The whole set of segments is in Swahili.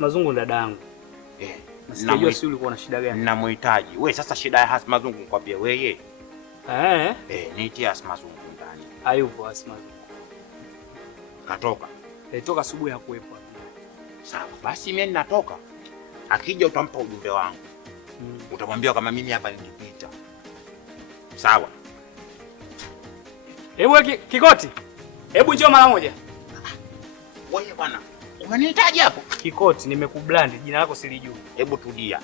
Mazungu dadangu. Sijajua si ulikuwa na shida gani? Ninamhitaji. Wewe sasa shida ya Hassan Mazungu nikwambie wewe. Niitie Hassan Mazungu ndani. Hayupo Hassan Mazungu. Katoka. Toka asubuhi hakuwepo. Sawa. Basi mimi ninatoka. Akija utampa ujumbe wangu. Utamwambia kama mimi hapa nilipita. Sawa. Hebu Kikoti. Hebu njoo mara moja. Wewe bwana. Unanihitaji hapo? Kikoti, nimekublandi, jina lako silijui. Hebu tulia.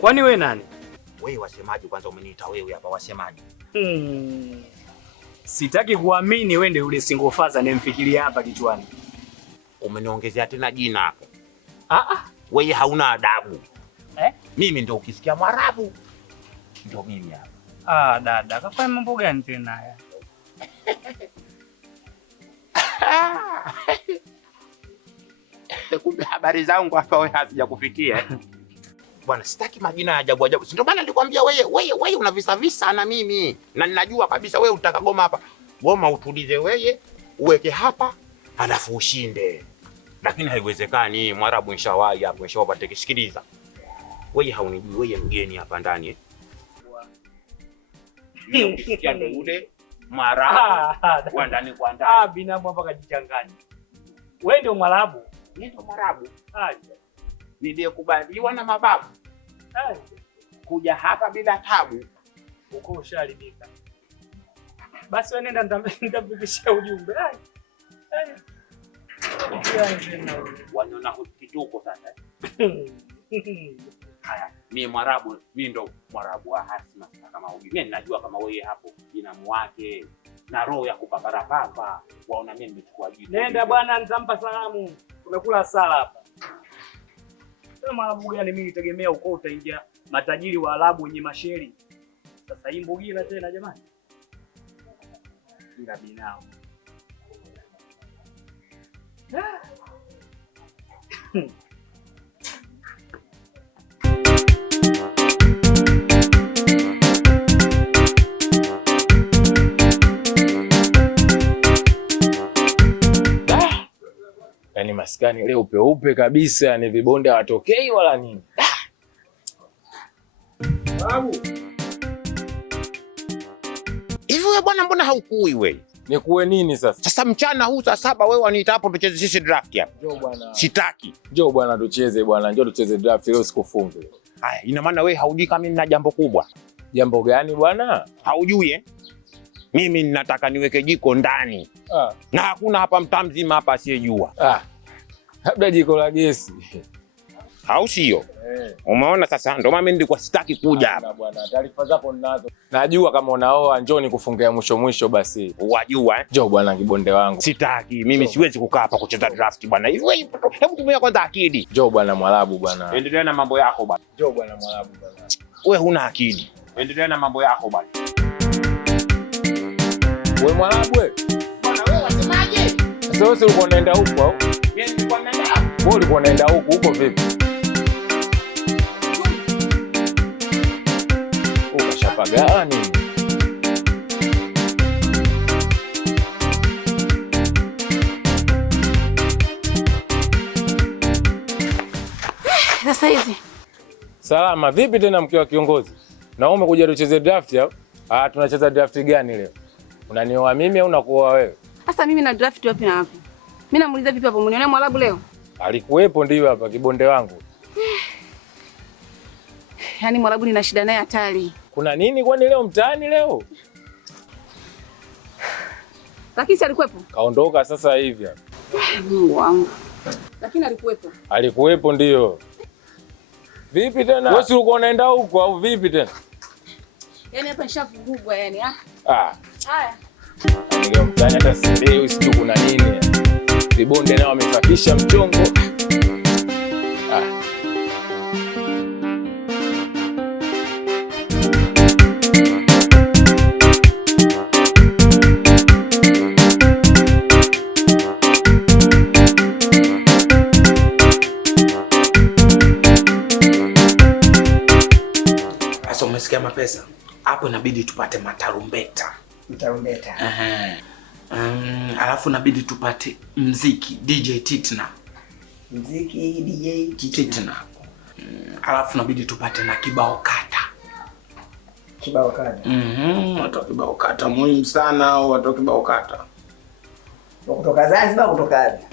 Kwani wewe nani? Wewe wasemaji kwanza umeniita wewe hapa wasemaji. Sitaki kuamini wewe ndio yule single father nimfikiria hapa kichwani. Umeniongezea tena jina hapo. Wewe hauna adabu. Mimi ndio ukisikia Mwarabu. Ndio mimi hapa. Dada, kafanya mambo gani tena haya? Kumbe habari zangu hapa wewe hazijakufikia. Bwana sitaki majina ya ajabu ajabu. Ndio maana nilikwambia wewe una visa visa na mimi. Na ninajua kabisa wewe utaka goma hapa. Goma utulize wewe, uweke hapa, alafu ushinde. Lakini haiwezekani Mwarabu inshawahi hapo inshawahi sikiliza. Wewe haunijui wewe mgeni hapa ndani Mimi ukisikia ndo yule Mwarabu wa ndani kwa ndani. Binamu hapa kajichanganya. Wewe ndio Mwarabu? Mimi ndo Mwarabu. Niliyekubaliwa na mababu. Kuja hapa bila tabu. Uko ushalibika. Basi wewe nenda nitafikishia ujumbe. Wanyona kituko sasa. Haya, mimi Mwarabu, mimi ndo Mwarabu wa Hassan kama huyu. Mimi ninajua kama wewe hapo binamu wake na roho ya kupapara papa. Waona mimi nimechukua jibu. Nenda bwana nitampa salamu. Umekula sala hapa. Sasa Mwarabu gani mimi nitegemea uko utaingia matajiri wa Arabu wenye masheri. Sasa hii mbugila tena jamani. Ila binao. Yaani maskani leo upeupe kabisa, yani vibonde hawatokei wala nini. Babu. Hivi wewe bwana mbona haukui wewe? Nikuwe nini sasa? Sasa mchana huu saa 7 wewe waniita hapo tucheze sisi draft hapa. Njoo bwana. Sitaki. Njoo bwana tucheze bwana, njoo tucheze draft leo sikufunge. Haya, ina maana wewe haujui kama mimi nina jambo kubwa. Jambo gani bwana? Haujui Mimi ninataka niweke jiko ndani. Na hakuna hapa mtaa mzima hapa asiyejua. Labda jiko la gesi. Au sio? Umeona sasa ndio maana mimi nilikuwa sitaki kuja hapa. Bwana, taarifa zako ninazo. Najua kama unaoa njoo nikufungia mwisho basi. Wajua Njoo bwana kibonde wangu. Sitaki. Mimi siwezi kukaa hapa kucheza draft bwana. Hivi hebu tumia kwanza akili. Njoo bwana Mwarabu bwana. Endelea na mambo yako bwana. Njoo bwana Mwarabu bwana. Wewe huna akili. Endelea na mambo yako bwana. Wewe Mwarabu wewe. Bwana wewe wasemaje? Sasa wewe ulikuwa unaenda huko au? Mimi nilikuwa naenda hapo. Wewe ulikuwa unaenda huko vipi? Ukashapagawa nini? Sasa hivi. Salama, vipi tena mke wa kiongozi? Na wewe umekuja tucheze draft au? Tunacheza draft gani leo? Unanioa mimi au unakuoa wewe? Sasa mimi na draft wapi na wapi? Mimi namuuliza vipi hapo, mnione Mwarabu leo? Alikuwepo ndio hapa kibonde wangu. Yaani Mwarabu nina shida naye hatari. Kuna nini kwani leo mtaani leo? Lakini si alikuwepo? Kaondoka sasa hivi hapa. Mungu wangu. Lakini alikuwepo. Alikuwepo ndio. Vipi tena? Wewe si ulikuwa unaenda huko au vipi tena? Yaani hapa nishafugugwa yani Haya. Leo mtaani hata sijui sijui kuna nini. Vibonde nao wamefakisha mchongo. Sasa umesikia mapesa? Hapo inabidi tupate matarumbeta. Mtarumbeta. Alafu inabidi tupate mziki DJ Titna. muziki, DJ, Titna. Alafu inabidi tupate na kibao kata. Kibao kata. Watu wa kibao kata muhimu sana au watu wa kibao kata. Kutoka Zanzibar kutoka wapi?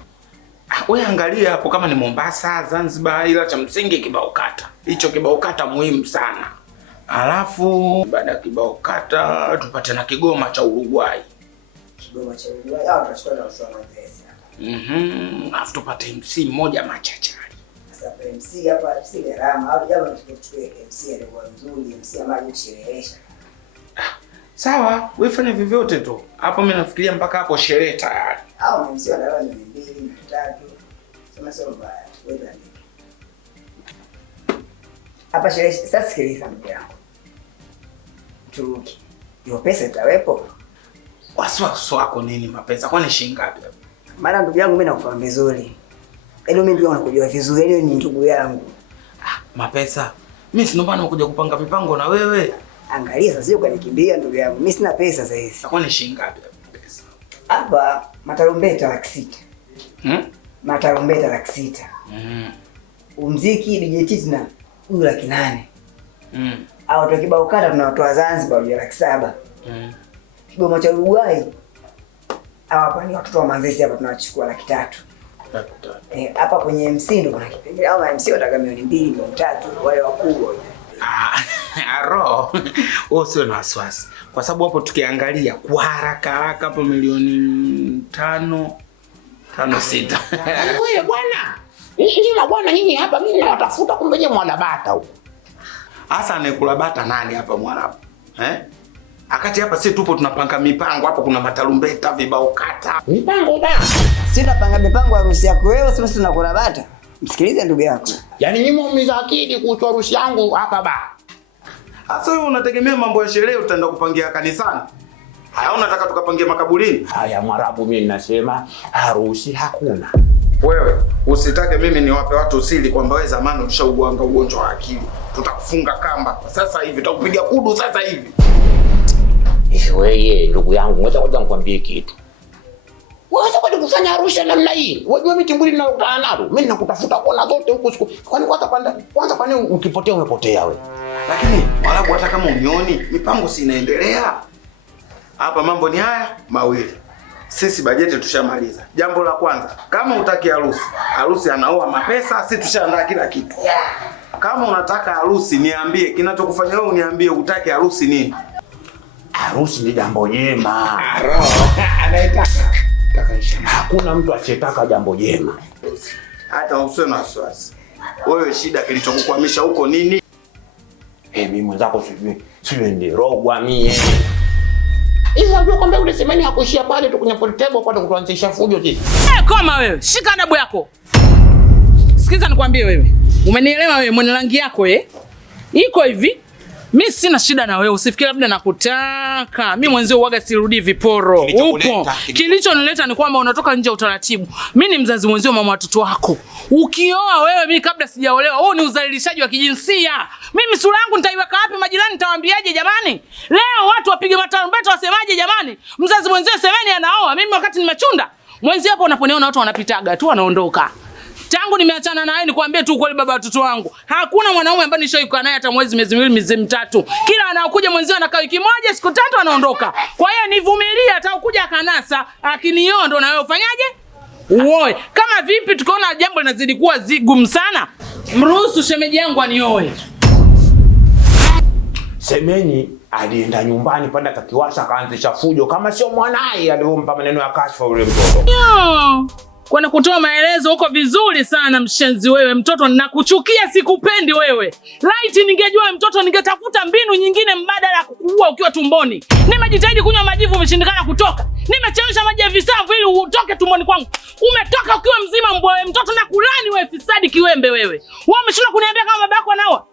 Wewe angalia hapo kama ni Mombasa, Zanzibar, ila cha msingi kibao kata. Hicho kibao kata muhimu sana. Alafu baada ya kibao kata tupate na kigoma cha Uruguay. Kigoma cha Uruguay au tutachukua na usoma Manzese hapa. Alafu tupate MC mmoja machachari. Sasa MC hapa si gharama au jambo tuchukue MC alikuwa mzuri, MC ambaye kusherehesha. Sawa, wewe fanya vyovyote tu. Hapo mimi nafikiria mpaka hapo sherehe tayari. Au MC analawa 200, 300. Sema sio mbaya. Wewe ndio. Hapa sherehe sasa sikiliza ndugu yangu. Turuki. Hiyo pesa itawepo? Wasiwasi wako nini mapesa? Kwani shilingi ngapi hapo? Maana ndugu yangu mimi nakufahamu vizuri. Yaani mimi ndio nakujua vizuri, yaani ni ndugu yangu. Mapesa. Mimi si ndio nakuja kupanga mipango na wewe. Angalia sasa sio kanikimbia ndugu yangu. Mimi sina pesa sasa hivi. Kwani shilingi ngapi hapo pesa? Hapa matarumbeta 600. Matarumbeta 600. Muziki DJ Titna huyu 800. Au watu kibao kata tunawatoa Zanzibar wa 700. Kigoma cha Uruguay hapa ni watoto wa Manzese hapa tunachukua 300. Hapa kwenye MC ndo kuna kipengele au MC wataka 200, 300 wale wakubwa. Aro. Sio na wasiwasi. Kwa sababu hapo tukiangalia kwa haraka hapo 5 6. Wewe bwana. Nyinyi bwana nyinyi hapa mimi nawatafuta kumbe nyinyi mwalabata huko. Hasa anayekula bata nani hapa Mwarabu? Akati hapa sisi tupo tunapanga mipango hapa kuna matarumbeta vibao kata. Mipango da. Sina panga mipango harusi yako wewe sasa tunakula bata. Msikilize ndugu yako. Yaani nyinyi muumiza akili kuhusu harusi yangu hapa ba. Sasa wewe unategemea mambo ya sherehe utaenda kupangia kanisani? Haya unataka tukapangie makaburini? Haya Mwarabu mimi ninasema harusi hakuna. Wewe usitake mimi niwape watu usili kwamba wewe zamani ulishaugwanga ugonjwa wa akili. Tutakufunga kamba. Sasa hivi tutakupiga kudu sasa hivi. Wewe ndugu yangu ngoja nikwambie kitu. Wewe unataka kufanya harusi namna hii? Wewe mimi timbuli na ukutana nalo. Mimi nakutafuta kona zote huko siku. Kwani kwanza kwani ukipotea umepotea wewe? Lakini Mwarabu hata kama unioni, mipango si inaendelea. Hapa mambo ni haya mawili. Sisi bajeti tushamaliza. Jambo la kwanza, kama utaki harusi anaoa mapesa, sisi tushaandaa kila kitu. Kama unataka harusi niambie, kinachokufanya wewe uniambie utaki harusi nini? Harusi ni jambo jema. Anaitaka. Hakuna mtu asiyetaka jambo jema. Hata usiwe na wasiwasi. Wewe shida kilichokukwamisha huko nini? Mimi mwenzako sijui ndirogwa mie. Hizo unajua kwamba ule semeni hakuishia pale tu kwenye politebo kwa kutuanzisha fujo sisi. Koma wewe, shika adabu yako. Sikiza nikwambie wewe. Umenielewa wewe mwenye rangi yako Iko hivi. Mimi sina shida na wewe, usifikiri labda nakutaka. Mimi mwenzio uaga sirudi viporo. Upo. Kilichonileta ni kwamba unatoka nje ya utaratibu. Mimi ni mzazi mwenzio mama watoto wako. Ukioa wewe mimi kabla sijaolewa, wewe ni udhalilishaji wa kijinsia. Mimi sura yangu nitaiweka wapi majirani nitawaambiaje jamani? Leo watu wapige matarumbeta wasemaje jamani? Mzazi mwenzio semeni anaoa, mimi wakati nimechunda. Mwenzio hapo unaponiona watu wanapitaga tu wanaondoka. Tangu nimeachana naye nikwambie tu kweli baba watoto wangu. Hakuna mwanaume ambaye nishaikuwa naye hata mwezi miwili miezi mitatu. Kila anaokuja mwenzio anakaa wiki moja siku 3 anaondoka. Kwa hiyo nivumilie hata ukuja kanasa akinioa ndo na wewe ufanyaje? Uoe. Kama vipi tukaona jambo linazidi kuwa gumu sana? Mruhusu shemeji yangu anioe. Semeni alienda nyumbani panda kakiwasha kaanzisha fujo kama sio mwanae aliyompa maneno ya kashfa yule mtoto. Kwa kutoa maelezo huko vizuri sana mshenzi wewe mtoto ninakuchukia sikupendi wewe. Right ningejua mtoto ningetafuta mbinu nyingine mbadala ya kukuua ukiwa tumboni. Nimejitahidi kunywa majivu umeshindikana kutoka. Nimechemsha maji ya visavu ili utoke tumboni kwangu. Umetoka ukiwa mzima mbwa wewe mtoto na kulani wewe fisadi kiwembe wewe. Wewe umeshinda kuniambia kama baba yako anaoa?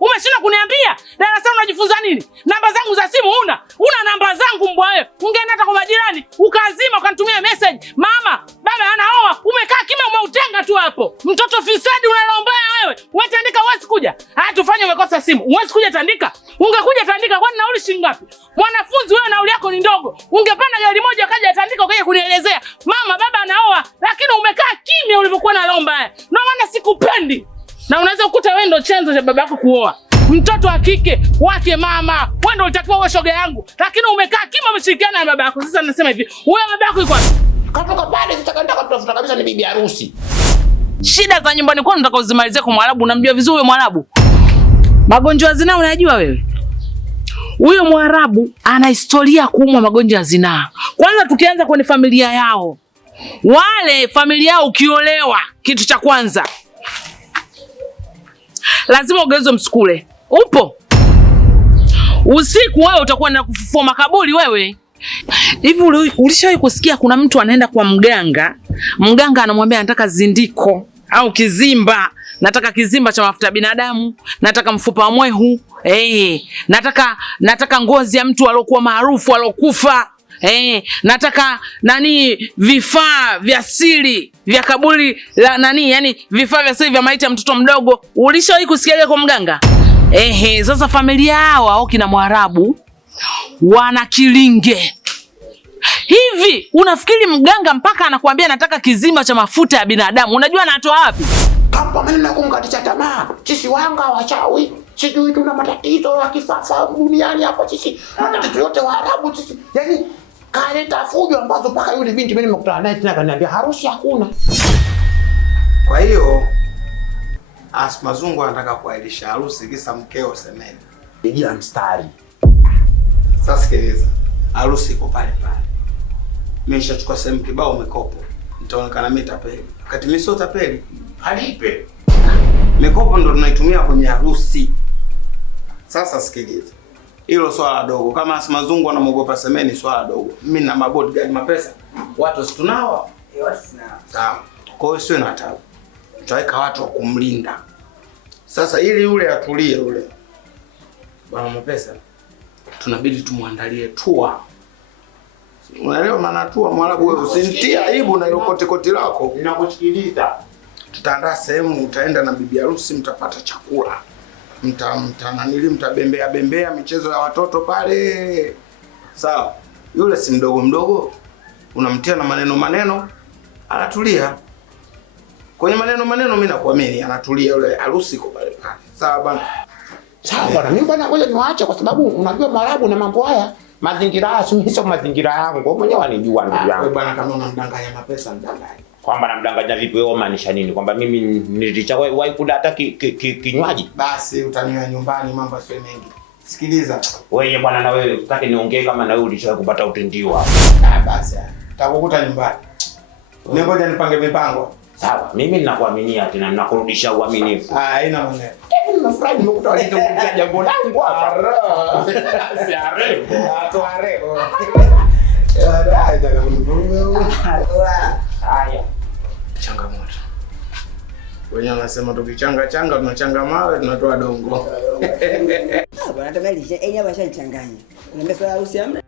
Umeshinda kuniambia? Darasani unajifunza nini? Namba zangu za simu huna? Una namba zangu mbwa wewe. Ungeenda hata kwa majirani ukazima ukanitumia message. Mama, baba anaoa. Umekaa kimya umeutenga tu hapo. Mtoto fisadi unalombea wewe. Wewe tandika wewe kuja. Tufanye umekosa simu. Huwezi kuja Tandika? Ungekuja Tandika kwani nauli shilingi ngapi? Mwanafunzi wewe nauli yako ni ndogo. Ungepanda gari moja kaja Tandika ukaje kunielezea, "Mama baba anaoa." Lakini umekaa kimya ulivyokuwa na lomba haya. Ndio maana sikupendi. Na unaweza kukuta wewe ndio chanzo cha baba yako kuoa. Mtoto wa kike wake mama, wewe ndio utakuwa wewe shoga yangu. Lakini umekaa kimya umeshirikiana na baba yako. Sasa nasema hivi, wewe baba yako yuko wapi? Katoka pale sasa kaenda kutafuta kabisa ni bibi harusi. Shida za nyumbani kwenu nataka uzimalizie kwa Mwarabu. Unamjua vizuri huyo Mwarabu? Magonjwa ya zinaa unajua wewe? Huyo Mwarabu ana historia kuumwa magonjwa ya zinaa. Kwanza tukianza kwenye familia yao. Wale familia yao ukiolewa, kitu cha kwanza lazima ugeuzwe msukule. Upo? Usiku wewe utakuwa na kufufua makaburi wewe. Hivi ulishawahi kusikia kuna mtu anaenda kwa mganga, mganga anamwambia nataka zindiko au kizimba, nataka kizimba cha mafuta ya binadamu, nataka mfupa wa mwehu, nataka ngozi ya mtu aliyokuwa maarufu aliyokufa, nataka vifaa vya siri vya kaburi la yani vifaa vya siri vya maiti ya mtoto mdogo. Ulishawahi kusikia kwa mganga? Sasa familia yao au kina Mwarabu wana kilinge. Hivi unafikiri mganga mpaka anakuambia nataka kizimba cha mafuta ya binadamu, unajua anatoa wapi? Hapa maneno ya kumkatisha tamaa. Sisi wanga wachawi. Sijui tuna matatizo ya kifafa duniani hapa sisi. Matatizo yote Waarabu sisi. Yaani kaleta fujo ambazo mpaka yule binti mimi nimekutana naye tena kaniambia harusi hakuna. Kwa hiyo Asma Zungu anataka kuahirisha harusi kisa mkeo Semeni. Pigia mstari. Sasa sikiliza. Harusi iko pale pale. Mimi nishachukua sehemu kibao mikopo. Nitaonekana mimi tapeli. Wakati mimi sio tapeli, Halipe. mikopo ndo tunaitumia kwenye harusi. Sasa sikiliza. Hilo swala dogo. Kama Asma Zungu anamuogopa Semeni swala dogo. Mimi na mabodyguard mapesa. Watu si tunao? Watu tunao. Sawa. Kwa hiyo sio na tabu. Tutaweka watu wa kumlinda. Sasa ili yule atulie yule. Bwana mapesa. Tunabidi tumwandalie tour. Unaelewa maana tour Mwarabu wewe usinitie aibu na ile koti lako. Ninakusikiliza. Tutaandaa sehemu utaenda na bibi harusi mtapata chakula. Mtabembea michezo ya watoto pale. Sawa. Yule si mdogo unamtia na maneno anatulia. Kwenye maneno mimi nakuamini anatulia yule harusi iko pale pale. Sawa bwana. Sawa bwana, mimi bwana ngoja niwaache kwa sababu unajua Mwarabu na mambo haya. Mazingira haya sio mazingira yangu. Wewe mwenyewe wanijua ndugu yangu. Wewe bwana kama unamdanganya mapesa mdanganya. Kwamba namdanganya vipi wewe maanisha nini? Kwamba mimi nilichagua kula hata kinywaji. Basi utaniwa nyumbani mambo sio mengi. Sikiliza. Wewe bwana na wewe utaki niongee kama na wewe ulishawahi kupata utindiwa. Basi. Utakukuta nyumbani. Ngoja nipange mipango. Sawa, mimi ninakuaminia tena ninakurudisha uaminifu. Haina maneno. Nimefurahi nimekuta walitokuja jambo langu hapa. Si arebo. Arebo. Haya. Changamoto. Wenyewe wanasema tukichanga tunachanga mawe tunatoa dongo. Bwana tabeli, hapa shachanganya. Unaambia swala harusi hamna?